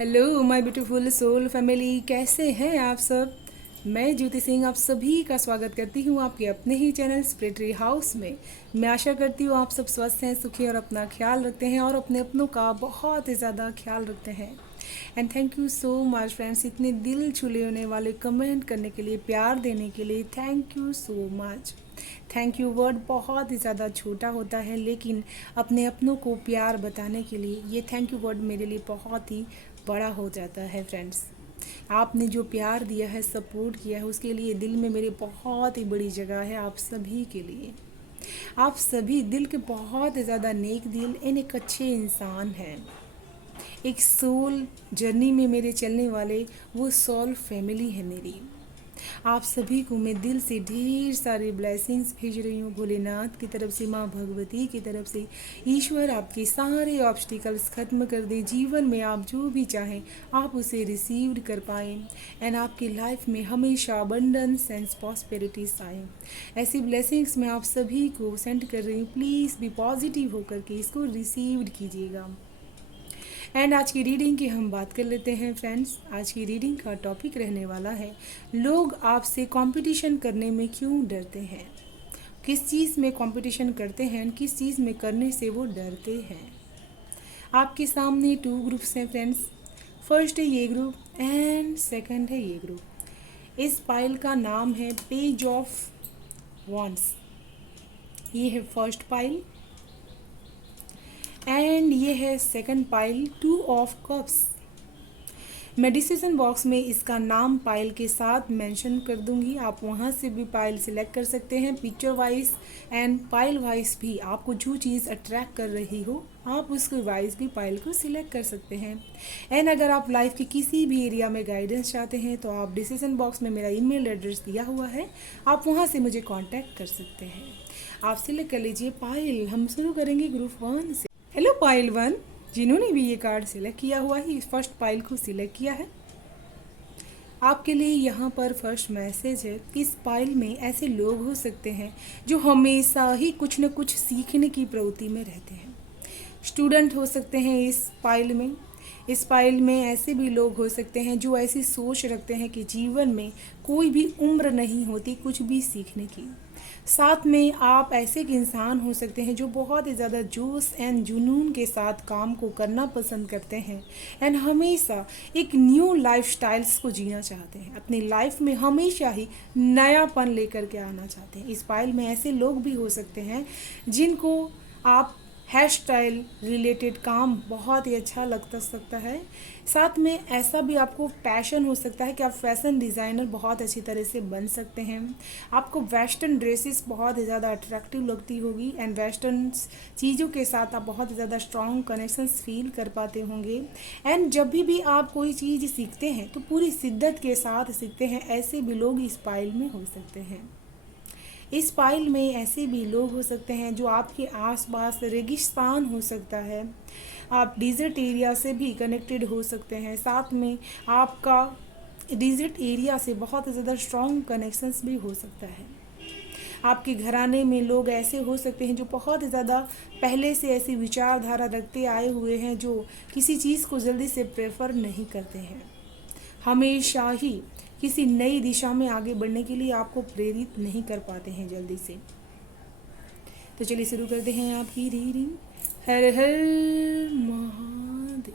Hello my beautiful soul family, कैसे हैं आप सब। मैं ज्योति सिंह आप सभी का स्वागत करती हूँ आपके अपने ही चैनल स्पिरिटरी हाउस में। मैं आशा करती हूँ आप सब स्वस्थ हैं, सुखी और अपना ख्याल रखते हैं और अपने अपनों का बहुत ही ज़्यादा ख्याल रखते हैं। And thank you so much friends, इतने दिल छूने होने वाले कमेंट करने के लिए, प्यार देने के लिए thank you so much. Thank you word बहुत ही ज़्यादा छोटा होता है, लेकिन अपने अपनों को प्यार बताने के लिए ये थैंक यू वर्ड मेरे लिए बहुत ही बड़ा हो जाता है फ्रेंड्स। आपने जो प्यार दिया है, सपोर्ट किया है, उसके लिए दिल में मेरे बहुत ही बड़ी जगह है आप सभी के लिए। आप सभी दिल के बहुत ही ज़्यादा नेक दिल एंड एक अच्छे इंसान हैं। एक सोल जर्नी में मेरे चलने वाले वो सोल फैमिली है मेरी। आप सभी को मैं दिल से ढेर सारी ब्लेसिंग्स भेज रही हूँ, भोलेनाथ की तरफ से, माँ भगवती की तरफ से। ईश्वर आपके सारे ऑब्स्टिकल्स खत्म कर दे, जीवन में आप जो भी चाहें आप उसे रिसीव कर पाएँ एंड आपकी लाइफ में हमेशा अबंडेंस एंड प्रॉस्पेरिटीज आए। ऐसी ब्लेसिंग्स मैं आप सभी को सेंड कर रही हूँ। प्लीज़ भी पॉजिटिव होकर के इसको रिसीव कीजिएगा। एंड आज की रीडिंग की हम बात कर लेते हैं फ्रेंड्स। आज की रीडिंग का टॉपिक रहने वाला है, लोग आपसे कंपटीशन करने में क्यों डरते हैं। किस चीज़ में कंपटीशन करते हैं, किस चीज़ में करने से वो डरते हैं। आपके सामने टू ग्रुप्स हैं फ्रेंड्स। फर्स्ट है ये ग्रुप एंड सेकंड है ये ग्रुप। इस पाइल का नाम है पेज ऑफ वॉन्ड्स। ये है फर्स्ट पाइल एंड ये है second pile, two of cups. मैं डिसीजन बॉक्स में इसका नाम पाइल के साथ मेंशन कर दूंगी, आप वहां से भी पाइल सिलेक्ट कर सकते हैं, picture wise and pile wise भी। आपको जो चीज़ अट्रैक्ट कर रही हो आप उसके वाइज भी पाइल को सिलेक्ट कर सकते हैं। एंड अगर आप लाइफ के किसी भी एरिया में गाइडेंस चाहते हैं तो आप डिसीजन बॉक्स में मेरा ईमेल एड्रेस दिया हुआ है, आप वहां से मुझे कॉन्टैक्ट कर सकते हैं। आप सिलेक्ट कर लीजिए पाइल। हम शुरू करेंगे ग्रुप 1 से। हेलो पाइल 1, जिन्होंने भी ये कार्ड सिलेक्ट किया हुआ है, इस फर्स्ट पाइल को सिलेक्ट किया है, आपके लिए यहाँ पर फर्स्ट मैसेज है। इस पाइल में ऐसे लोग हो सकते हैं जो हमेशा ही कुछ न कुछ सीखने की प्रवृत्ति में रहते हैं। स्टूडेंट हो सकते हैं इस पाइल में। इस पाइल में ऐसे भी लोग हो सकते हैं जो ऐसी सोच रखते हैं कि जीवन में कोई भी उम्र नहीं होती कुछ भी सीखने की। साथ में आप ऐसे एक इंसान हो सकते हैं जो बहुत ही ज़्यादा जोश एंड जुनून के साथ काम को करना पसंद करते हैं एंड हमेशा एक न्यू लाइफ स्टाइल्स को जीना चाहते हैं। अपनी लाइफ में हमेशा ही नयापन लेकर के आना चाहते हैं। इस पाइल में ऐसे लोग भी हो सकते हैं जिनको आप हेयर स्टाइल रिलेटेड काम बहुत ही अच्छा लगता सकता है। साथ में ऐसा भी आपको पैशन हो सकता है कि आप फैशन डिज़ाइनर बहुत अच्छी तरह से बन सकते हैं। आपको वेस्टर्न ड्रेसेस बहुत ही ज़्यादा अट्रैक्टिव लगती होगी एंड वेस्टर्न चीज़ों के साथ आप बहुत ही ज़्यादा स्ट्रॉन्ग कनेक्शंस फील कर पाते होंगे। एंड जब भी आप कोई चीज़ सीखते हैं तो पूरी शिद्दत के साथ सीखते हैं। ऐसे भी लोग इस पाइल में हो सकते हैं। इस पाइल में ऐसे भी लोग हो सकते हैं जो आपके आसपास रेगिस्तान हो सकता है, आप डिज़र्ट एरिया से भी कनेक्टेड हो सकते हैं। साथ में आपका डिज़र्ट एरिया से बहुत ज़्यादा स्ट्रॉन्ग कनेक्शंस भी हो सकता है। आपके घराने में लोग ऐसे हो सकते हैं जो बहुत ज़्यादा पहले से ऐसी विचारधारा रखते आए हुए हैं, जो किसी चीज़ को जल्दी से प्रेफर नहीं करते हैं। हमेशा ही किसी नई दिशा में आगे बढ़ने के लिए आपको प्रेरित नहीं कर पाते हैं जल्दी से। तो चलिए शुरू करते हैं आपकी रीडिंग। हर हर महादेव।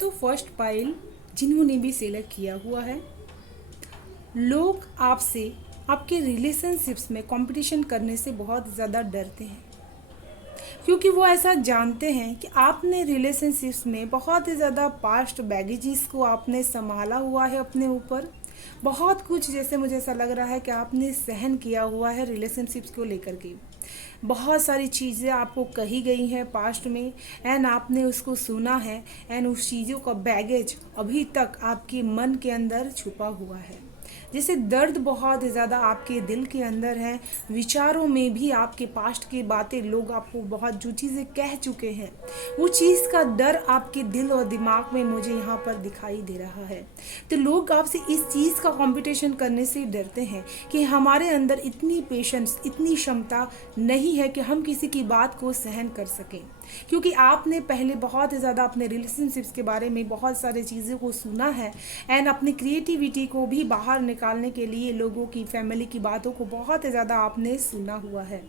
तो फर्स्ट पाइल जिन्होंने भी सिलेक्ट किया हुआ है, लोग आपसे आपके रिलेशनशिप्स में कंपटीशन करने से बहुत ज़्यादा डरते हैं, क्योंकि वो ऐसा जानते हैं कि आपने रिलेशनशिप्स में बहुत ही ज़्यादा पास्ट बैगेजेस को आपने संभाला हुआ है अपने ऊपर। बहुत कुछ, जैसे मुझे ऐसा लग रहा है कि आपने सहन किया हुआ है रिलेशनशिप्स को लेकर के। बहुत सारी चीज़ें आपको कही गई हैं पास्ट में एंड आपने उसको सुना है एंड उस चीज़ों का बैगेज अभी तक आपके मन के अंदर छुपा हुआ है। जैसे दर्द बहुत ज़्यादा आपके दिल के अंदर है, विचारों में भी आपके पास्ट की बातें, लोग आपको बहुत जो चीज़ें कह चुके हैं, वो चीज़ का डर आपके दिल और दिमाग में मुझे यहाँ पर दिखाई दे रहा है। तो लोग आपसे इस चीज़ का कंपटीशन करने से डरते हैं कि हमारे अंदर इतनी पेशेंस, इतनी क्षमता नहीं है कि हम किसी की बात को सहन कर सकें, क्योंकि आपने पहले बहुत ही ज़्यादा अपने रिलेशनशिप्स के बारे में बहुत सारी चीज़ों को सुना है एंड अपनी क्रिएटिविटी को भी बाहर निकालने के लिए लोगों की, फैमिली की बातों को बहुत ही ज़्यादा आपने सुना हुआ है।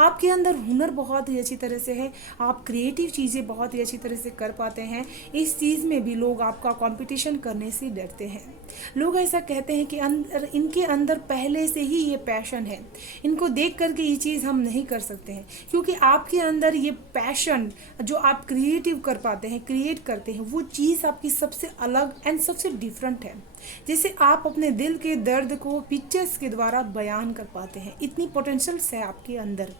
आपके अंदर हुनर बहुत ही अच्छी तरह से है, आप क्रिएटिव चीज़ें बहुत ही अच्छी तरह से कर पाते हैं। इस चीज़ में भी लोग आपका कंपटीशन करने से डरते हैं। लोग ऐसा कहते हैं कि इनके अंदर पहले से ही ये पैशन है, इनको देख करके ये चीज़ हम नहीं कर सकते हैं, क्योंकि आपके अंदर ये पैशन जो आप क्रिएटिव कर पाते हैं, क्रिएट करते हैं, वो चीज़ आपकी सबसे अलग एंड सबसे डिफरेंट है। जैसे आप अपने दिल के दर्द को पिक्चर्स के द्वारा बयान कर पाते हैं, इतनी पोटेंशियल्स है आपके अंदर।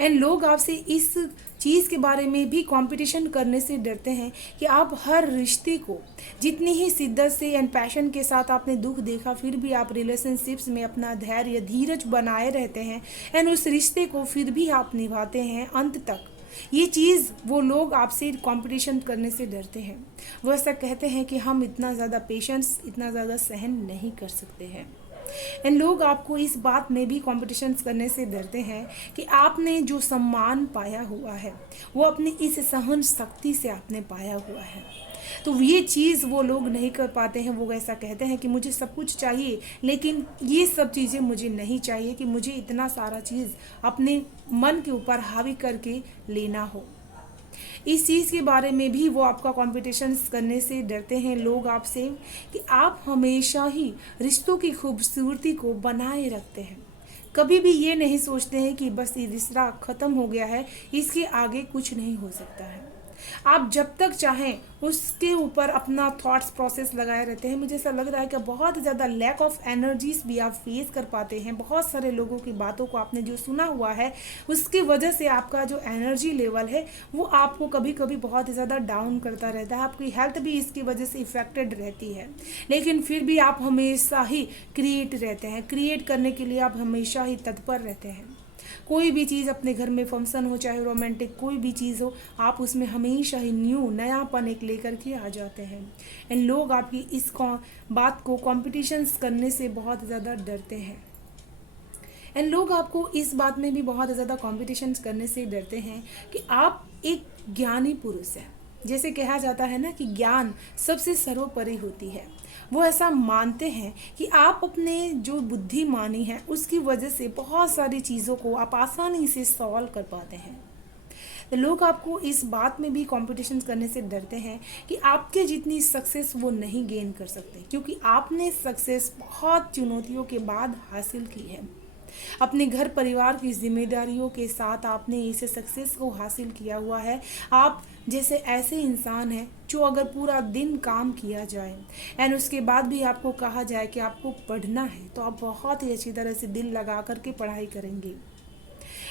एंड लोग आपसे इस चीज़ के बारे में भी कंपटीशन करने से डरते हैं कि आप हर रिश्ते को जितनी ही शिद्दत से एंड पैशन के साथ आपने दुख देखा, फिर भी आप रिलेशनशिप्स में अपना धैर्य, धीरज बनाए रहते हैं एंड उस रिश्ते को फिर भी आप निभाते हैं अंत तक। ये चीज़ वो लोग आपसे कंपटीशन करने से डरते हैं। वो ऐसा कहते हैं कि हम इतना ज़्यादा पेशेंस, इतना ज़्यादा सहन नहीं कर सकते हैं। एंड लोग आपको इस बात में भी कंपटीशन करने से डरते हैं कि आपने जो सम्मान पाया हुआ है वो अपनी इस सहन शक्ति से आपने पाया हुआ है। तो ये चीज़ वो लोग नहीं कर पाते हैं। वो ऐसा कहते हैं कि मुझे सब कुछ चाहिए, लेकिन ये सब चीज़ें मुझे नहीं चाहिए कि मुझे इतना सारा चीज़ अपने मन के ऊपर हावी करके लेना हो। इस चीज़ के बारे में भी वो आपका कंपटीशन करने से डरते हैं लोग आपसे कि आप हमेशा ही रिश्तों की खूबसूरती को बनाए रखते हैं। कभी भी ये नहीं सोचते हैं कि बस ये रिश्ता ख़त्म हो गया है, इसके आगे कुछ नहीं हो सकता है। आप जब तक चाहें उसके ऊपर अपना थॉट्स प्रोसेस लगाए रहते हैं। मुझे ऐसा लग रहा है कि बहुत ज़्यादा लैक ऑफ एनर्जीज भी आप फेस कर पाते हैं। बहुत सारे लोगों की बातों को आपने जो सुना हुआ है उसकी वजह से आपका जो एनर्जी लेवल है वो आपको कभी कभी बहुत ही ज़्यादा डाउन करता रहता है। आपकी हेल्थ भी इसकी वजह से इफ़ेक्टेड रहती है, लेकिन फिर भी आप हमेशा ही क्रिएट रहते हैं। क्रिएट करने के लिए आप हमेशा ही तत्पर रहते हैं। कोई भी चीज़ अपने घर में फंक्शन हो, चाहे रोमांटिक कोई भी चीज़ हो, आप उसमें हमेशा ही नयापन एक लेकर के आ जाते हैं। एंड लोग आपकी इस बात को कॉम्पिटिशन्स करने से बहुत ज़्यादा डरते हैं। एंड लोग आपको इस बात में भी बहुत ज़्यादा कॉम्पिटिशन्स करने से डरते हैं कि आप एक ज्ञानी पुरुष हैं। जैसे कहा जाता है ना कि ज्ञान सबसे सर्वोपरि होती है। वो ऐसा मानते हैं कि आप अपने जो बुद्धिमानी है उसकी वजह से बहुत सारी चीज़ों को आप आसानी से सॉल्व कर पाते हैं। तो लोग आपको इस बात में भी कंपटीशन करने से डरते हैं कि आपके जितनी सक्सेस वो नहीं गेन कर सकते, क्योंकि आपने सक्सेस बहुत चुनौतियों के बाद हासिल की है। अपने घर परिवार की जिम्मेदारियों के साथ आपने इसे सक्सेस को हासिल किया हुआ है। आप जैसे ऐसे इंसान हैं जो अगर पूरा दिन काम किया जाए एंड उसके बाद भी आपको कहा जाए कि आपको पढ़ना है, तो आप बहुत ही अच्छी तरह से दिल लगा करके पढ़ाई करेंगे।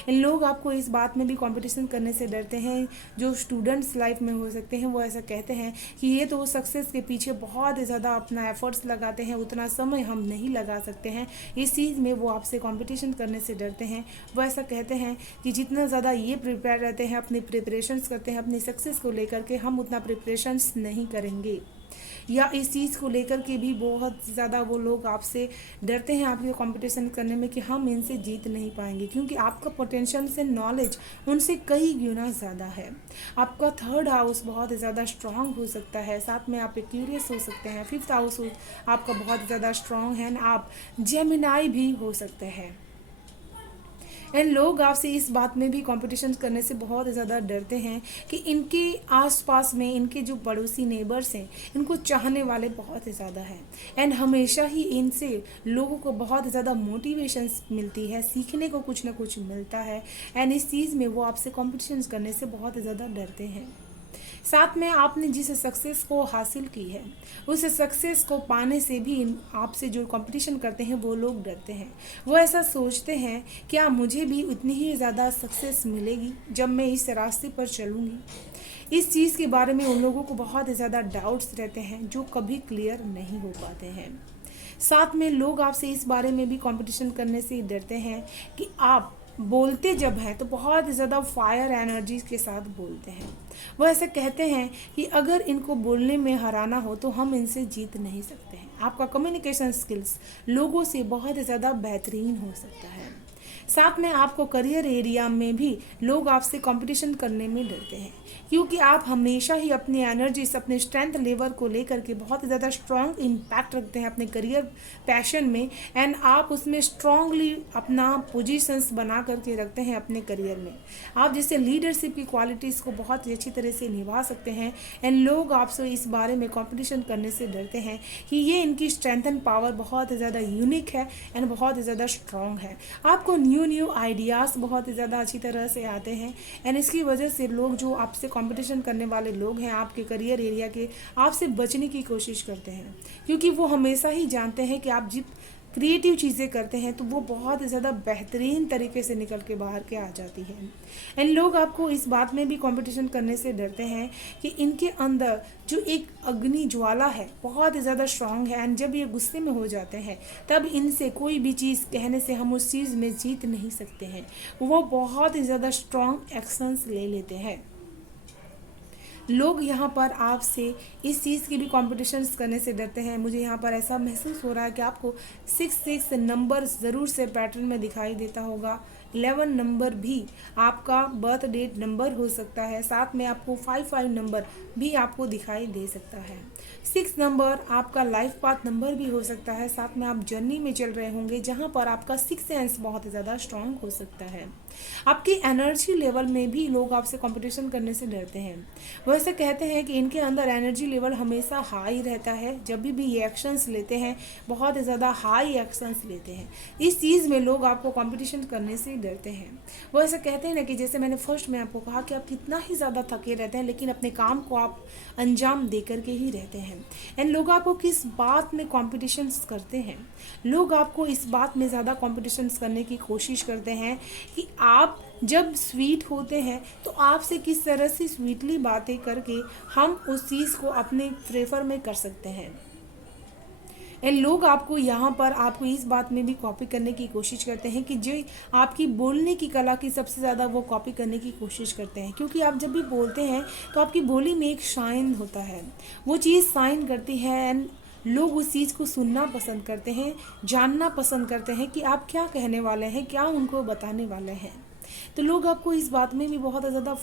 इन लोग आपको इस बात में भी कंपटीशन करने से डरते हैं। जो स्टूडेंट्स लाइफ में हो सकते हैं वो ऐसा कहते हैं कि ये तो सक्सेस के पीछे बहुत ही ज़्यादा अपना एफर्ट्स लगाते हैं, उतना समय हम नहीं लगा सकते हैं। इस चीज़ में वो आपसे कंपटीशन करने से डरते हैं। वो ऐसा कहते हैं कि जितना ज़्यादा ये प्रिपेयर रहते हैं, अपनी प्रिपरेशंस करते हैं अपनी सक्सेस को लेकर के, हम उतना प्रिपरेशंस नहीं करेंगे। या इस चीज़ को लेकर के भी बहुत ज़्यादा वो लोग आपसे डरते हैं आपके कंपटीशन करने में कि हम इनसे जीत नहीं पाएंगे, क्योंकि आपका पोटेंशियल से नॉलेज उनसे कई गुना ज़्यादा है। आपका थर्ड हाउस बहुत ज़्यादा स्ट्रांग हो सकता है, साथ में आप क्यूरियस हो सकते हैं। फिफ्थ हाउस आपका बहुत ज़्यादा स्ट्रांग है, आप जेमिनाई भी हो सकते हैं। एंड लोग आपसे इस बात में भी कंपटीशन करने से बहुत ज़्यादा डरते हैं कि इनके आसपास में इनके जो पड़ोसी नेबर्स हैं इनको चाहने वाले बहुत ही ज़्यादा हैं। एंड हमेशा ही इनसे लोगों को बहुत ज़्यादा मोटिवेशन मिलती है, सीखने को कुछ ना कुछ मिलता है। एंड इस चीज़ में वो आपसे कंपटीशन करने से बहुत ज़्यादा डरते हैं। साथ में आपने जिस सक्सेस को हासिल की है उस सक्सेस को पाने से भी आपसे जो कंपटीशन करते हैं वो लोग डरते हैं। वो ऐसा सोचते हैं क्या मुझे भी उतनी ही ज़्यादा सक्सेस मिलेगी जब मैं इस रास्ते पर चलूँगी। इस चीज़ के बारे में उन लोगों को बहुत ज़्यादा डाउट्स रहते हैं जो कभी क्लियर नहीं हो पाते हैं। साथ में लोग आपसे इस बारे में भी कंपटीशन करने से डरते हैं कि आप बोलते जब हैं तो बहुत ज़्यादा फायर एनर्जी के साथ बोलते हैं। वो ऐसे कहते हैं कि अगर इनको बोलने में हराना हो तो हम इनसे जीत नहीं सकते हैं। आपका कम्युनिकेशन स्किल्स लोगों से बहुत ज़्यादा बेहतरीन हो सकता है। साथ में आपको करियर एरिया में भी लोग आपसे कंपटीशन करने में डरते हैं क्योंकि आप हमेशा ही अपनी एनर्जीज अपने स्ट्रेंथ लेवल को लेकर के बहुत ज़्यादा स्ट्रॉन्ग इम्पैक्ट रखते हैं अपने करियर पैशन में। एंड आप उसमें स्ट्रांगली अपना पोजीशंस बना करके रखते हैं अपने करियर में। आप जैसे लीडरशिप की क्वालिटीज़ को बहुत ही अच्छी तरह से निभा सकते हैं। एंड लोग आपसे इस बारे में कंपटीशन करने से डरते हैं कि ये इनकी स्ट्रेंथ एंड पावर बहुत ज़्यादा यूनिक है एंड बहुत ज़्यादा स्ट्रॉन्ग है। आपको न्यू आइडियाज़ बहुत ज़्यादा अच्छी तरह से आते हैं। एंड इसकी वजह से लोग जो आपसे कंपटीशन करने वाले लोग हैं आपके करियर एरिया के आपसे बचने की कोशिश करते हैं क्योंकि वो हमेशा ही जानते हैं कि आप जिस क्रिएटिव चीज़ें करते हैं तो वो बहुत ज़्यादा बेहतरीन तरीके से निकल के बाहर के आ जाती है। एंड लोग आपको इस बात में भी कंपटीशन करने से डरते हैं कि इनके अंदर जो एक अग्नि ज्वाला है बहुत ज़्यादा स्ट्रांग है। एंड जब ये गुस्से में हो जाते हैं तब इनसे कोई भी चीज़ कहने से हम उस चीज़ में जीत नहीं सकते हैं। वो बहुत ही ज़्यादा स्ट्रांग एक्शंस ले लेते हैं। लोग यहाँ पर आपसे इस चीज़ की भी कॉम्पिटिशन करने से डरते हैं। मुझे यहाँ पर ऐसा महसूस हो रहा है कि आपको 66 नंबर ज़रूर से पैटर्न में दिखाई देता होगा। 11 नंबर भी आपका बर्थ डेट नंबर हो सकता है। साथ में आपको 55 नंबर भी आपको दिखाई दे सकता है। 6 नंबर आपका लाइफ पाथ नंबर भी हो सकता है। साथ में आप जर्नी में चल रहे होंगे जहाँ पर आपका 6 सेंस बहुत ज़्यादा स्ट्रांग हो सकता है। आपकी एनर्जी लेवल में भी लोग आपसे कंपटीशन करने से डरते हैं। वो ऐसे कहते हैं कि इनके अंदर एनर्जी लेवल हमेशा हाई रहता है। जब भी ये एक्शंस लेते हैं बहुत ज़्यादा हाई एक्शंस लेते हैं। इस चीज़ में लोग आपको कंपटीशन करने से डरते हैं। वो ऐसे कहते हैं ना कि जैसे मैंने फर्स्ट में आपको कहा कि आप कितना ही ज़्यादा थके रहते हैं लेकिन अपने काम को आप अंजाम दे करके ही रहते हैं। एंड लोग आपको किस बात में कॉम्पिटिशन्स करते हैं, लोग आपको इस बात में ज़्यादा कॉम्पिटिशन्स करने की कोशिश करते हैं कि आप जब स्वीट होते हैं तो आपसे किस तरह से स्वीटली बातें करके हम उस चीज़ को अपने फेवर में कर सकते हैं। एंड लोग आपको यहाँ पर आपको इस बात में भी कॉपी करने की कोशिश करते हैं कि जो आपकी बोलने की कला की सबसे ज़्यादा वो कॉपी करने की कोशिश करते हैं क्योंकि आप जब भी बोलते हैं तो आपकी बोली में एक शाइन होता है, वो चीज़ शाइन करती है। एंड लोग उस चीज़ को सुनना पसंद करते हैं, जानना पसंद करते हैं कि आप क्या कहने वाले हैं, क्या उनको बताने वाले हैं। तो लोग आपको इस बात में भी बहुत ज़्यादा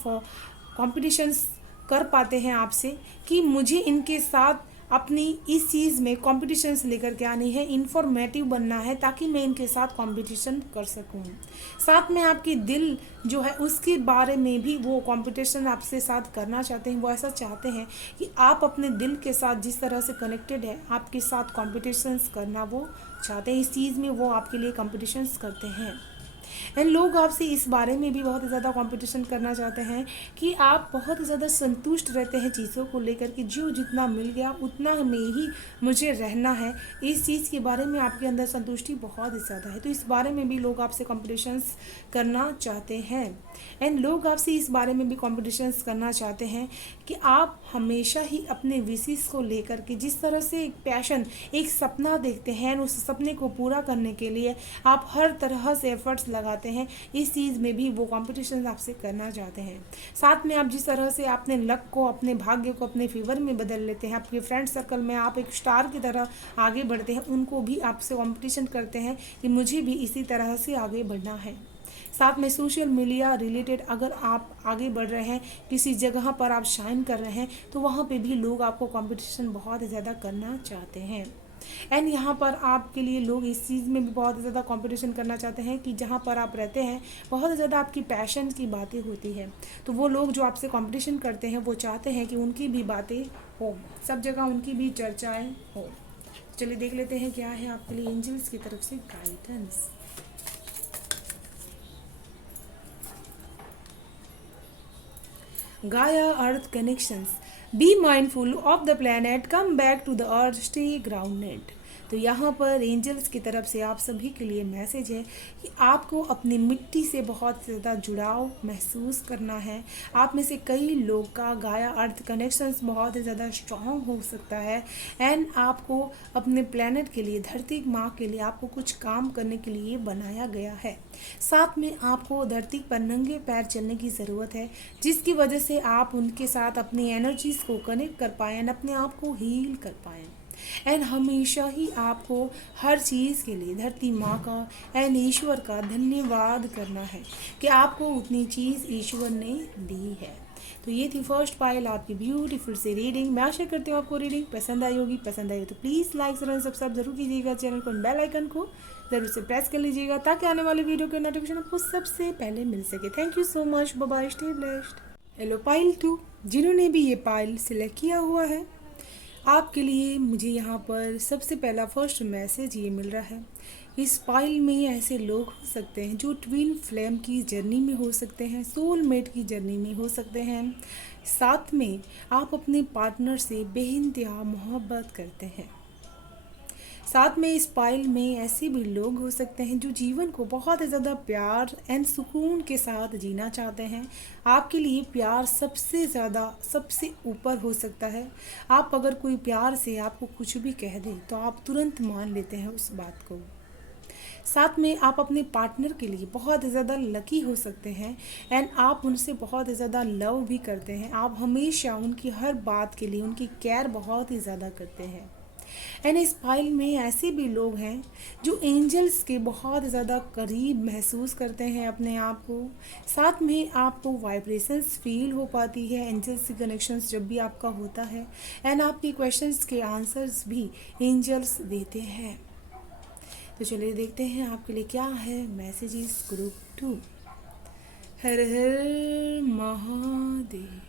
कॉम्पिटिशन्स कर पाते हैं आपसे कि मुझे इनके साथ अपनी इस चीज़ में कॉम्पिटिशन्स लेकर के आनी है, इन्फॉर्मेटिव बनना है ताकि मैं इनके साथ कंपटीशन कर सकूं। साथ में आपके दिल जो है उसके बारे में भी वो कंपटीशन आपसे साथ करना चाहते हैं। वो ऐसा चाहते हैं कि आप अपने दिल के साथ जिस तरह से कनेक्टेड है आपके साथ कॉम्पिटिशन्स करना वो चाहते हैं। इस चीज़ में वो आपके लिए कॉम्पिटिशन्स करते हैं। एंड लोग आपसे इस बारे में भी बहुत ज़्यादा कंपटीशन करना चाहते हैं कि आप बहुत ज़्यादा संतुष्ट रहते हैं चीज़ों को लेकर कि जो जितना मिल गया उतना में ही मुझे रहना है। इस चीज़ के बारे में आपके अंदर संतुष्टि बहुत ज़्यादा है। तो इस बारे में भी लोग आपसे कंपटीशन्स करना चाहते हैं। एंड लोग आपसे इस बारे में भी कंपटीशन्स करना चाहते हैं कि आप हमेशा ही अपने विशेष को लेकर के जिस तरह से एक पैशन एक सपना देखते हैं उस सपने को पूरा करने के लिए आप हर तरह से एफर्ट्स लगाते हैं, इस चीज़ में भी वो कंपटीशन आपसे करना चाहते हैं। साथ में आप जिस तरह से अपने लक को अपने भाग्य को अपने फेवर में बदल लेते हैं, आपके फ्रेंड सर्कल में आप एक स्टार की तरह आगे बढ़ते हैं, उनको भी आपसे कंपटीशन करते हैं कि मुझे भी इसी तरह से आगे बढ़ना है। साथ में सोशल मीडिया रिलेटेड अगर आप आगे बढ़ रहे हैं, किसी जगह पर आप शाइन कर रहे हैं तो वहाँ पे भी लोग आपको कंपटीशन बहुत ज़्यादा करना चाहते हैं। एंड यहाँ पर आपके लिए लोग इस चीज़ में भी बहुत ज़्यादा कंपटीशन करना चाहते हैं कि जहाँ पर आप रहते हैं बहुत ज़्यादा आपकी पैशन की बातें होती है, तो वो लोग जो आपसे कंपटीशन करते हैं वो चाहते हैं कि उनकी भी बातें हो, सब जगह उनकी भी चर्चाएं हो। चलिए देख लेते हैं क्या है आपके लिए एंजल्स की तरफ से guidance. Gaia Earth connections. Be mindful of the planet, come back to the earth, stay grounded. तो यहाँ पर एंजल्स की तरफ से आप सभी के लिए मैसेज है कि आपको अपनी मिट्टी से बहुत ज़्यादा जुड़ाव महसूस करना है। आप में से कई लोग का गाया अर्थ कनेक्शंस बहुत ही ज़्यादा स्ट्रॉन्ग हो सकता है एंड आपको अपने प्लेनेट के लिए, धरती माँ के लिए आपको कुछ काम करने के लिए बनाया गया है। साथ में आपको धरती पर नंगे पैर चलने की ज़रूरत है, जिसकी वजह से आप उनके साथ अपनी एनर्जीज़ को कनेक्ट कर पाएँ एंड अपने आप को हील कर पाएँ। एंड हमेशा ही आपको हर चीज़ के लिए धरती माँ का एंड ईश्वर का धन्यवाद करना है कि आपको उतनी चीज़ ईश्वर ने दी है। तो ये थी फर्स्ट पाइल आपकी ब्यूटीफुल सी रीडिंग। मैं आशा करती हूँ आपको रीडिंग पसंद आई होगी। पसंद आई हो तो प्लीज़ लाइक शेयर सब्सक्राइब जरूर कीजिएगा चैनल को, बेल आइकन को ज़रूर से प्रेस कर लीजिएगा ताकि आने वाले वीडियो के नोटिफिकेशन आपको सबसे पहले मिल सके। Thank you so much, bye bye, stay blessed. Hello पाइल 2, जिन्होंने भी ये पाइल सिलेक्ट किया हुआ है आपके लिए मुझे यहाँ पर सबसे पहला फर्स्ट मैसेज ये मिल रहा है। इस पाइल में ऐसे लोग हो सकते हैं जो ट्विन फ्लेम की जर्नी में हो सकते हैं, सोलमेट की जर्नी में हो सकते हैं। साथ में आप अपने पार्टनर से बेइंतहा मोहब्बत करते हैं। साथ में इस पाइल में ऐसे भी लोग हो सकते हैं जो जीवन को बहुत ज़्यादा प्यार एंड सुकून के साथ जीना चाहते हैं। आपके लिए प्यार सबसे ज़्यादा सबसे ऊपर हो सकता है। आप अगर कोई प्यार से आपको कुछ भी कह दे तो आप तुरंत मान लेते हैं उस बात को। साथ में आप अपने पार्टनर के लिए बहुत ज़्यादा लकी हो सकते हैं एंड आप उनसे बहुत ज़्यादा लव भी करते हैं। आप हमेशा उनकी हर बात के लिए उनकी केयर बहुत ही ज़्यादा करते हैं। एंड इस फाइल में ऐसे भी लोग हैं जो एंजल्स के बहुत ज़्यादा करीब महसूस करते हैं अपने आप को। साथ में आपको वाइब्रेशंस फील हो पाती है एंजल्स की कनेक्शंस जब भी आपका होता है एंड आपके क्वेश्चंस के आंसर्स भी एंजल्स देते हैं। तो चलिए देखते हैं आपके लिए क्या है मैसेजेस ग्रुप 2। हर हर महादेव।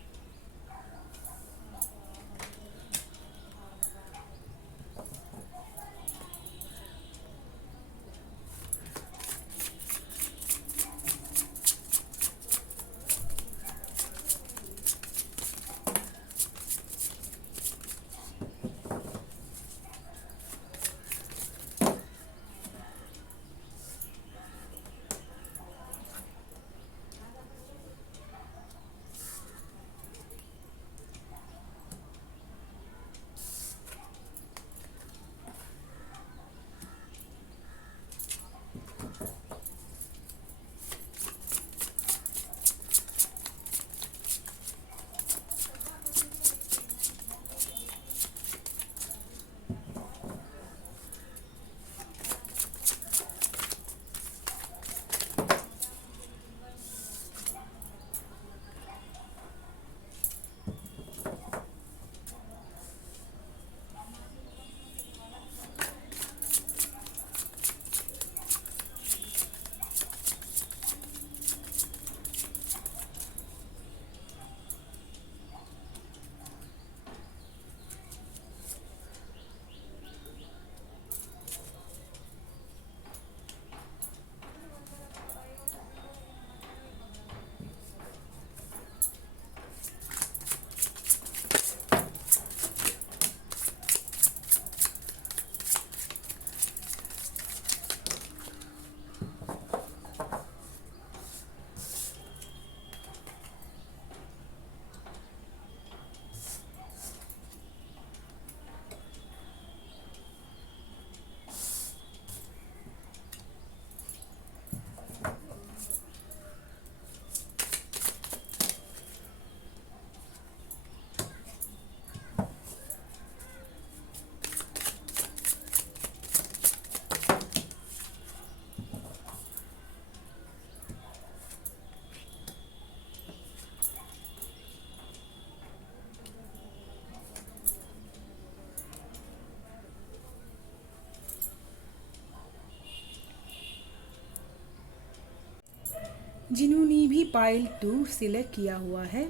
जिन्होंने भी पाइल 2 सिलेक्ट किया हुआ है,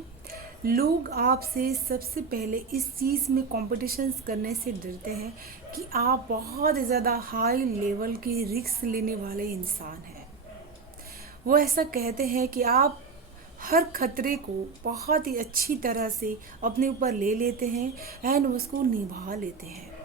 लोग आपसे सबसे पहले इस चीज़ में कॉम्पिटिशन्स करने से डरते हैं कि आप बहुत ज़्यादा हाई लेवल की रिस्क लेने वाले इंसान हैं। वो ऐसा कहते हैं कि आप हर खतरे को बहुत ही अच्छी तरह से अपने ऊपर ले लेते हैं एंड उसको निभा लेते हैं।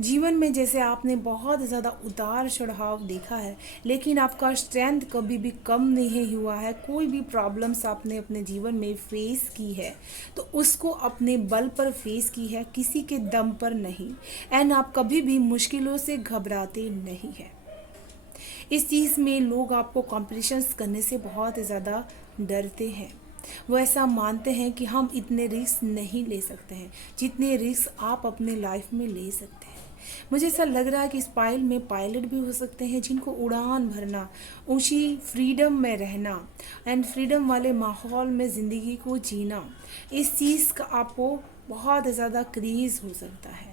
जीवन में जैसे आपने बहुत ज़्यादा उतार चढ़ाव देखा है, लेकिन आपका स्ट्रेंथ कभी भी कम नहीं हुआ है। कोई भी प्रॉब्लम्स आपने अपने जीवन में फेस की है तो उसको अपने बल पर फेस की है, किसी के दम पर नहीं। एंड आप कभी भी मुश्किलों से घबराते नहीं हैं। इस चीज़ में लोग आपको कॉम्पिटिशन्स करने से बहुत ज़्यादा डरते हैं। वो ऐसा मानते हैं कि हम इतने रिस्क नहीं ले सकते हैं जितने रिस्क आप अपने लाइफ में ले सकते हैं। मुझे ऐसा लग रहा है कि इस पाइल में पायलट भी हो सकते हैं जिनको उड़ान भरना, ऊंची फ्रीडम में रहना एंड फ्रीडम वाले माहौल में ज़िंदगी को जीना, इस चीज़ का आपको बहुत ज़्यादा क्रेज़ हो सकता है।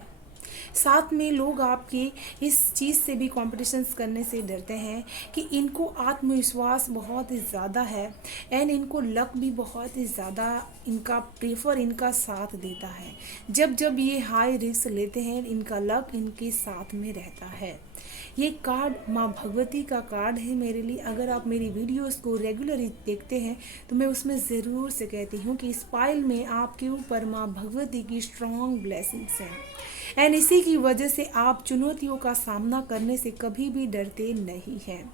साथ में लोग आपकी इस चीज़ से भी कॉम्पिटिशन्स करने से डरते हैं कि इनको आत्मविश्वास बहुत ही ज़्यादा है एंड इनको लक भी बहुत ही ज़्यादा इनका प्रेफर इनका साथ देता है। जब जब ये हाई रिस्क लेते हैं इनका लक इनके साथ में रहता है। ये कार्ड माँ भगवती का कार्ड है मेरे लिए। अगर आप मेरी वीडियोस को रेगुलरली देखते हैं तो मैं उसमें ज़रूर से कहती हूँ कि इस पाइल में आपके ऊपर माँ भगवती की स्ट्रॉन्ग ब्लेसिंग्स हैं एंड इसी की वजह से आप चुनौतियों का सामना करने से कभी भी डरते नहीं हैं।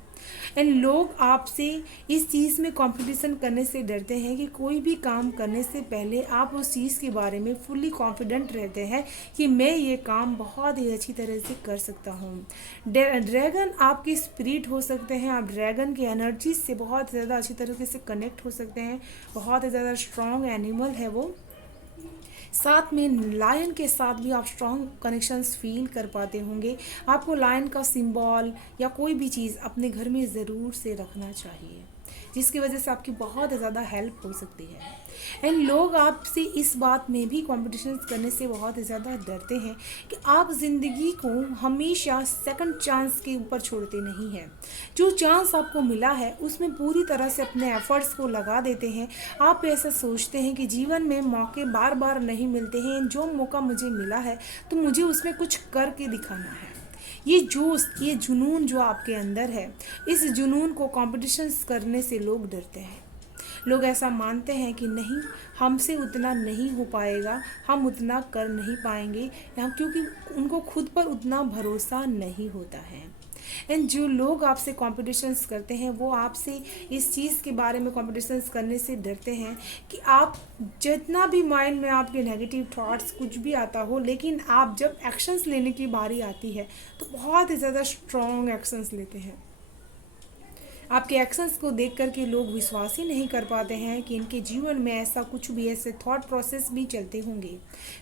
एंड लोग आपसे इस चीज़ में कंपटीशन करने से डरते हैं कि कोई भी काम करने से पहले आप उस चीज़ के बारे में फुल्ली कॉन्फिडेंट रहते हैं कि मैं ये काम बहुत ही अच्छी तरह से कर सकता हूँ। ड्रैगन आपकी स्पिरिट हो सकते हैं। आप ड्रैगन की एनर्जी से बहुत ज़्यादा अच्छी तरीके से कनेक्ट हो सकते हैं। बहुत ही ज़्यादा स्ट्रॉन्ग एनिमल है वो। साथ में लायन के साथ भी आप स्ट्रॉन्ग कनेक्शंस फील कर पाते होंगे। आपको लायन का सिंबल या कोई भी चीज़ अपने घर में ज़रूर से रखना चाहिए, जिसकी वजह से आपकी बहुत ज़्यादा हेल्प हो सकती है। एंड लोग आपसे इस बात में भी कॉम्पिटिशन करने से बहुत ज़्यादा डरते हैं कि आप ज़िंदगी को हमेशा सेकंड चांस के ऊपर छोड़ते नहीं हैं। जो चांस आपको मिला है उसमें पूरी तरह से अपने एफर्ट्स को लगा देते हैं। आप ऐसा सोचते हैं कि जीवन में मौके बार बार नहीं मिलते हैं, जो मौका मुझे मिला है तो मुझे उसमें कुछ करके दिखाना है। ये जोश, ये जुनून जो आपके अंदर है, इस जुनून को कॉम्पिटिशन्स करने से लोग डरते हैं। लोग ऐसा मानते हैं कि नहीं, हमसे उतना नहीं हो पाएगा, हम उतना कर नहीं पाएंगे, या क्योंकि उनको खुद पर उतना भरोसा नहीं होता है। एंड जो लोग आपसे कॉम्पिटिशन्स करते हैं वो आपसे इस चीज़ के बारे में कॉम्पिटिशन्स करने से डरते हैं कि आप जितना भी माइंड में आपके नेगेटिव थॉट्स कुछ भी आता हो, लेकिन आप जब एक्शंस लेने की बारी आती है तो बहुत ही ज़्यादा स्ट्रॉन्ग एक्शंस लेते हैं। आपके एक्शंस को देख कर के लोग विश्वास ही नहीं कर पाते हैं कि इनके जीवन में ऐसा कुछ भी, ऐसे थॉट प्रोसेस भी चलते होंगे।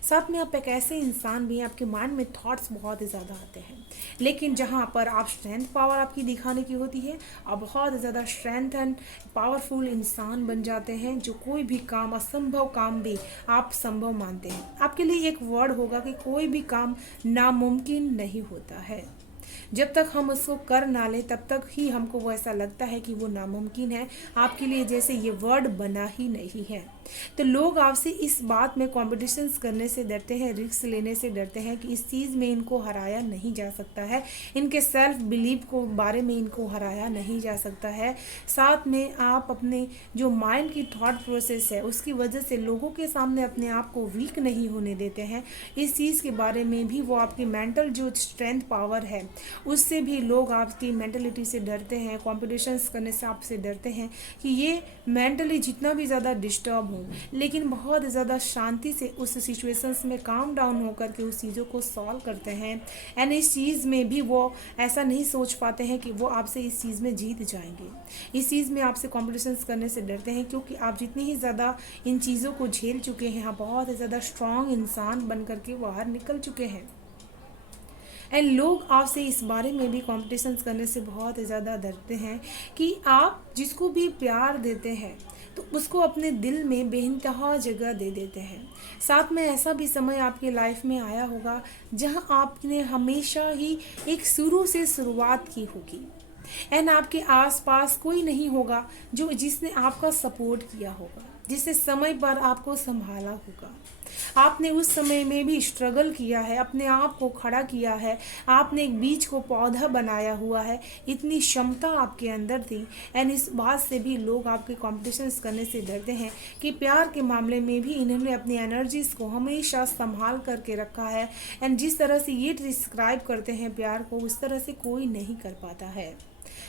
साथ में आप एक ऐसे इंसान भी हैं, आपके माइंड में थॉट्स बहुत ही ज़्यादा आते हैं, लेकिन जहाँ पर आप स्ट्रेंथ पावर आपकी दिखाने की होती है, आप बहुत ज़्यादा स्ट्रेंथ एंड पावरफुल इंसान बन जाते हैं। जो कोई भी काम, असंभव काम भी आप संभव मानते हैं। आपके लिए एक वर्ड होगा कि कोई भी काम नामुमकिन नहीं होता है। जब तक हम उसको कर ना लें तब तक ही हमको वो ऐसा लगता है कि वो नामुमकिन है। आपके लिए जैसे ये वर्ड बना ही नहीं है। तो लोग आपसे इस बात में कॉम्पिटिशन्स करने से डरते हैं, रिस्क लेने से डरते हैं कि इस चीज़ में इनको हराया नहीं जा सकता है, इनके सेल्फ बिलीव को बारे में इनको हराया नहीं जा सकता है। साथ में आप अपने जो माइंड की थॉट प्रोसेस है उसकी वजह से लोगों के सामने अपने आप को वीक नहीं होने देते हैं। इस चीज़ के बारे में भी वो आपकी मेंटल जो स्ट्रेंथ पावर है उससे भी लोग आपकी मेंटलिटी से डरते हैं, कॉम्पिटिशन्स करने से आपसे डरते हैं कि ये मेंटली जितना भी ज़्यादा डिस्टर्ब हो लेकिन बहुत ज़्यादा शांति से उस सिचुएशंस में काम डाउन होकर के उस चीज़ों को सॉल्व करते हैं। एंड इस चीज़ में भी वो ऐसा नहीं सोच पाते हैं कि वो आपसे इस चीज़ में जीत जाएंगे। इस चीज़ में आपसे कॉम्पिटिशन्स करने से डरते हैं क्योंकि आप जितनी ही ज़्यादा इन चीज़ों को झेल चुके हैं, आप बहुत ज़्यादा स्ट्रॉन्ग इंसान बन करके बाहर निकल चुके हैं। एंड लोग आपसे इस बारे में भी कॉम्पिटिशन्स करने से बहुत ज़्यादा डरते हैं कि आप जिसको भी प्यार देते हैं तो उसको अपने दिल में बेइंतहा जगह दे देते हैं। साथ में ऐसा भी समय आपके लाइफ में आया होगा जहां आपने हमेशा ही एक शुरू से शुरुआत की होगी। एंड आपके आसपास कोई नहीं होगा जो जिसने आपका सपोर्ट किया होगा, जिसने समय पर आपको संभाला होगा। आपने उस समय में भी स्ट्रगल किया है, अपने आप को खड़ा किया है, आपने एक बीज को पौधा बनाया हुआ है, इतनी क्षमता आपके अंदर थी। एंड इस बात से भी लोग आपके कॉम्पिटिशन्स करने से डरते हैं कि प्यार के मामले में भी इन्होंने अपनी एनर्जीज को हमेशा संभाल करके रखा है। एंड जिस तरह से ये डिस्क्राइब करते हैं प्यार को, उस तरह से कोई नहीं कर पाता है।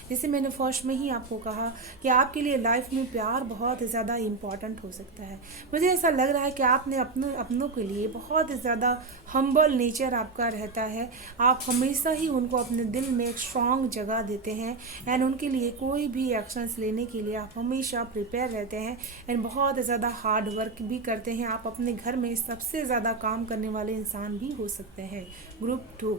जैसे मैंने फर्स्ट में ही आपको कहा कि आपके लिए लाइफ में प्यार बहुत ज़्यादा इम्पॉर्टेंट हो सकता है। मुझे ऐसा लग रहा है कि आपने अपनों के लिए बहुत ज़्यादा हम्बल नेचर आपका रहता है। आप हमेशा ही उनको अपने दिल में एक स्ट्रॉन्ग जगह देते हैं एंड उनके लिए कोई भी एक्शंस लेने के लिए आप हमेशा प्रिपेयर रहते हैं एंड बहुत ज़्यादा हार्ड वर्क भी करते हैं। आप अपने घर में सबसे ज़्यादा काम करने वाले इंसान भी हो सकते हैं। ग्रुप 2।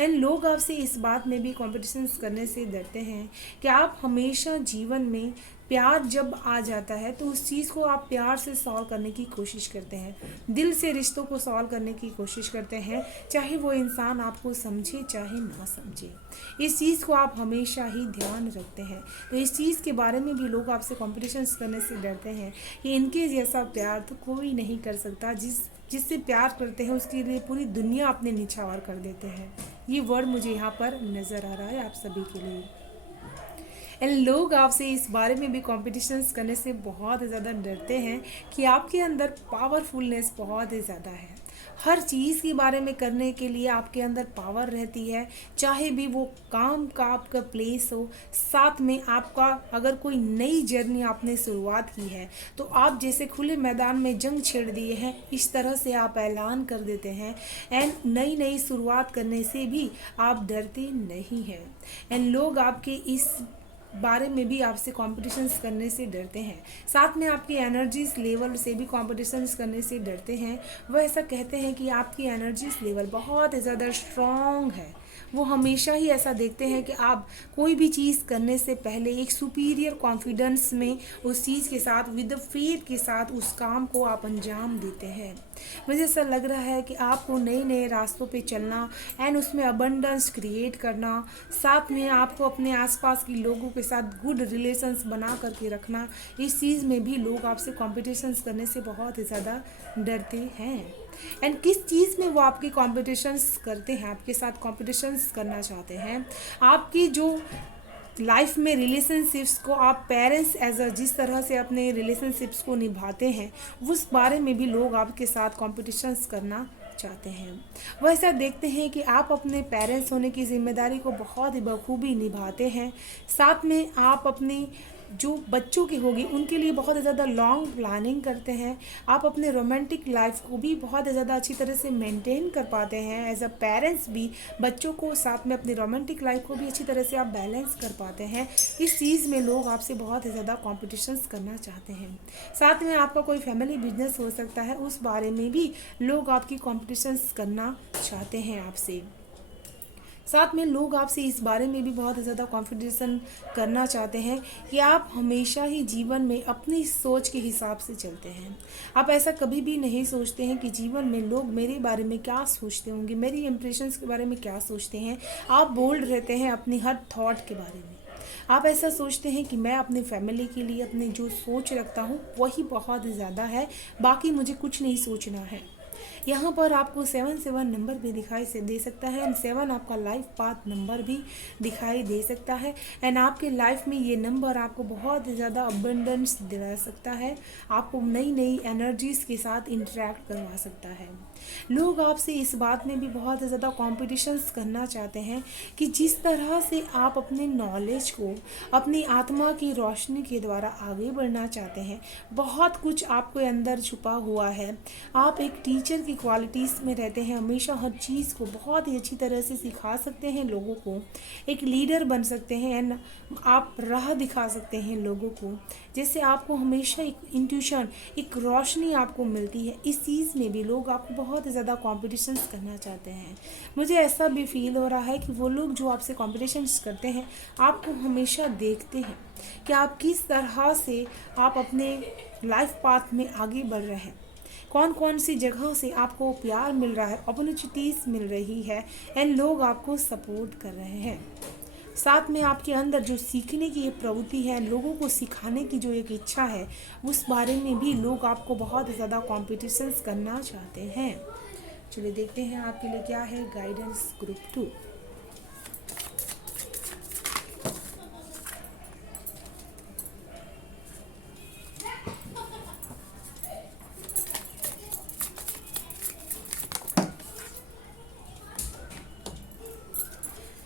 एंड लोग आपसे इस बात में भी कॉम्पिटिशन्स करने से डरते हैं कि आप हमेशा जीवन में प्यार जब आ जाता है तो उस चीज़ को आप प्यार से सॉल्व करने की कोशिश करते हैं, दिल से रिश्तों को सॉल्व करने की कोशिश करते हैं, चाहे वो इंसान आपको समझे चाहे ना समझे। इस चीज़ को आप हमेशा ही ध्यान रखते हैं। तो इस चीज़ के बारे में भी लोग आपसे कॉम्पिटिशन्स करने से डरते हैं कि इनके जैसा प्यार तो कोई नहीं कर सकता। जिससे प्यार करते हैं उसके लिए पूरी दुनिया अपने निछावर कर देते हैं। ये वर्ड मुझे यहाँ पर नज़र आ रहा है आप सभी के लिए। एंड लोग आपसे इस बारे में भी कॉम्पिटिशन्स करने से बहुत ज़्यादा डरते हैं कि आपके अंदर पावरफुलनेस बहुत ही ज़्यादा है। हर चीज़ के बारे में करने के लिए आपके अंदर पावर रहती है, चाहे भी वो काम का आपका प्लेस हो, साथ में आपका अगर कोई नई जर्नी आपने शुरुआत की है तो आप जैसे खुले मैदान में जंग छेड़ दिए हैं, इस तरह से आप ऐलान कर देते हैं। एंड नई नई शुरुआत करने से भी आप डरते नहीं हैं। एंड लोग आपके इस बारे में भी आपसे कॉम्पिटिशन्स करने से डरते हैं, साथ में आपकी एनर्जीज लेवल से भी कॉम्पिटिशन्स करने से डरते हैं। वह ऐसा कहते हैं कि आपकी एनर्जीज लेवल बहुत ज़्यादा स्ट्रॉन्ग है। वो हमेशा ही ऐसा देखते हैं कि आप कोई भी चीज़ करने से पहले एक सुपीरियर कॉन्फिडेंस में उस चीज़ के साथ विद फेथ के साथ उस काम को आप अंजाम देते हैं। मुझे ऐसा लग रहा है कि आपको नए नए रास्तों पे चलना एंड उसमें अबंडेंस क्रिएट करना, साथ में आपको अपने आसपास के लोगों के साथ गुड रिलेशंस बना करके रखना, इस चीज़ में भी लोग आपसे कॉम्पिटिशन्स करने से बहुत ही ज़्यादा डरते हैं। एंड किस चीज़ में वो आपकी कॉम्पिटिशन्स करते हैं, आपके साथ कॉम्पिटिशन्स करना चाहते हैं, आपकी जो लाइफ में रिलेशनशिप्स को आप पेरेंट्स एज अ जिस तरह से अपने रिलेशनशिप्स को निभाते हैं, उस बारे में भी लोग आपके साथ कॉम्पिटिशन्स करना चाहते हैं। वह ऐसा देखते हैं कि आप अपने पेरेंट्स होने की जिम्मेदारी को बहुत ही बखूबी निभाते हैं, साथ में आप अपनी जो बच्चों की होगी उनके लिए बहुत ज़्यादा लॉन्ग प्लानिंग करते हैं। आप अपने रोमांटिक लाइफ को भी बहुत ज़्यादा अच्छी तरह से मेंटेन कर पाते हैं। एज अ पेरेंट्स भी बच्चों को साथ में अपनी रोमांटिक लाइफ को भी अच्छी तरह से आप बैलेंस कर पाते हैं। इस चीज़ में लोग आपसे बहुत ज़्यादा कॉम्पिटिशन्स करना चाहते हैं। साथ में आपका कोई फैमिली बिजनेस हो सकता है, उस बारे में भी लोग आपकी कॉम्पिटिशन्स करना चाहते हैं आपसे। साथ में लोग आपसे इस बारे में भी बहुत ज़्यादा कॉन्फिडेंसन करना चाहते हैं कि आप हमेशा ही जीवन में अपनी सोच के हिसाब से चलते हैं। आप ऐसा कभी भी नहीं सोचते हैं कि जीवन में लोग मेरे बारे में क्या सोचते होंगे, मेरी इम्प्रेशंस के बारे में क्या सोचते हैं। आप बोल्ड रहते हैं अपनी हर थॉट के बारे में। आप ऐसा सोचते हैं कि मैं अपनी फैमिली के लिए अपनी जो सोच रखता हूँ वही बहुत ज़्यादा है, बाकी मुझे कुछ नहीं सोचना है। यहाँ पर आपको 7 नंबर भी दिखाई से दे सकता है एंड 7 आपका लाइफ पाथ नंबर भी दिखाई दे सकता है। एंड आपके लाइफ में ये नंबर आपको बहुत ज़्यादा अबंडेंस दिला सकता है, आपको नई नई एनर्जीज़ के साथ इंटरेक्ट करवा सकता है। लोग आपसे इस बात में भी बहुत ज़्यादा कॉम्पिटिशन्स करना चाहते हैं कि जिस तरह से आप अपने नॉलेज को अपनी आत्मा की रोशनी के द्वारा आगे बढ़ना चाहते हैं, बहुत कुछ आपके अंदर छुपा हुआ है। आप एक टीचर की क्वालिटीज़ में रहते हैं, हमेशा हर चीज़ को बहुत ही अच्छी तरह से सिखा सकते हैं लोगों को, एक लीडर बन सकते हैं एंड आप राह दिखा सकते हैं लोगों को, जैसे आपको हमेशा एक इंट्यूशन, एक रोशनी आपको मिलती है। इस चीज़ में भी लोग आपको बहुत ज़्यादा कॉम्पिटिशन्स करना चाहते हैं। मुझे ऐसा भी फील हो रहा है कि वो लोग जो आपसे कॉम्पिटिशन्स करते हैं आपको हमेशा देखते हैं कि आप किस तरह से आप अपने लाइफ पाथ में आगे बढ़ रहे हैं, कौन कौन सी जगह से आपको प्यार मिल रहा है, अपॉर्चुनिटीज़ मिल रही है एंड लोग आपको सपोर्ट कर रहे हैं। साथ में आपके अंदर जो सीखने की एक प्रवृत्ति है, लोगों को सिखाने की जो एक इच्छा है, उस बारे में भी लोग आपको बहुत ज़्यादा कॉम्पिटिशन्स करना चाहते हैं। चलिए देखते हैं आपके लिए क्या है guidance group 2।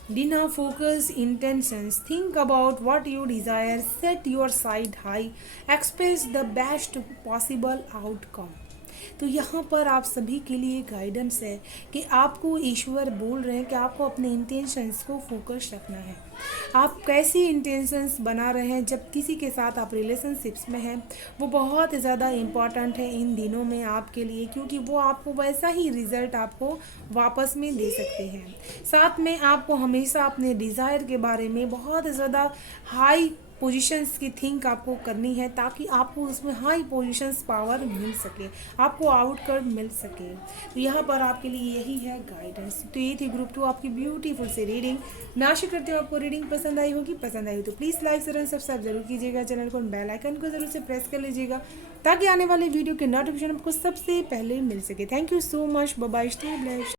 Dinner focus intentions. Think about what you desire, set your sight high, express the best possible outcome. तो यहाँ पर आप सभी के लिए गाइडेंस है कि आपको ईश्वर बोल रहे हैं कि आपको अपने इंटेंशंस को फोकस रखना है। आप कैसी इंटेंशंस बना रहे हैं जब किसी के साथ आप रिलेशनशिप्स में हैं, वो बहुत ज़्यादा इम्पॉर्टेंट है इन दिनों में आपके लिए, क्योंकि वो आपको वैसा ही रिजल्ट आपको वापस में दे सकते हैं। साथ में आपको हमेशा अपने डिज़ायर के बारे में बहुत ज़्यादा हाई पोजीशंस की थिंक आपको करनी है, ताकि आपको उसमें हाई पोजीशंस पावर मिल सके, आपको आउटकम मिल सके। तो यहाँ पर आपके लिए यही है गाइडेंस। तो ये थी ग्रुप 2 आपकी ब्यूटीफुल से रीडिंग। मैं आशा करती हूँ आपको रीडिंग पसंद आई होगी। पसंद आई हो तो please like share and subscribe जरूर कीजिएगा। चैनल को बेल आइकन को जरूर से प्रेस कर लीजिएगा, ताकि आने वाले वीडियो के नोटिफिकेशन आपको सबसे पहले मिल सके। Thank you so much. Bye bye, stay blessed.